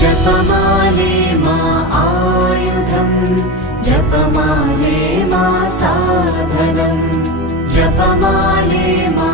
जपमाले मा आयुधम् जपमाले मा साधनम् जपमाले मा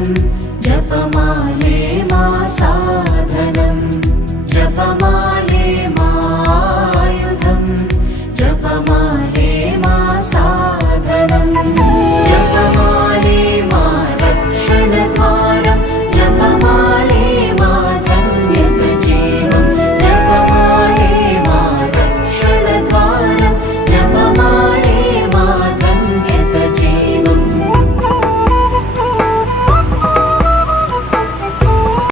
Thank you.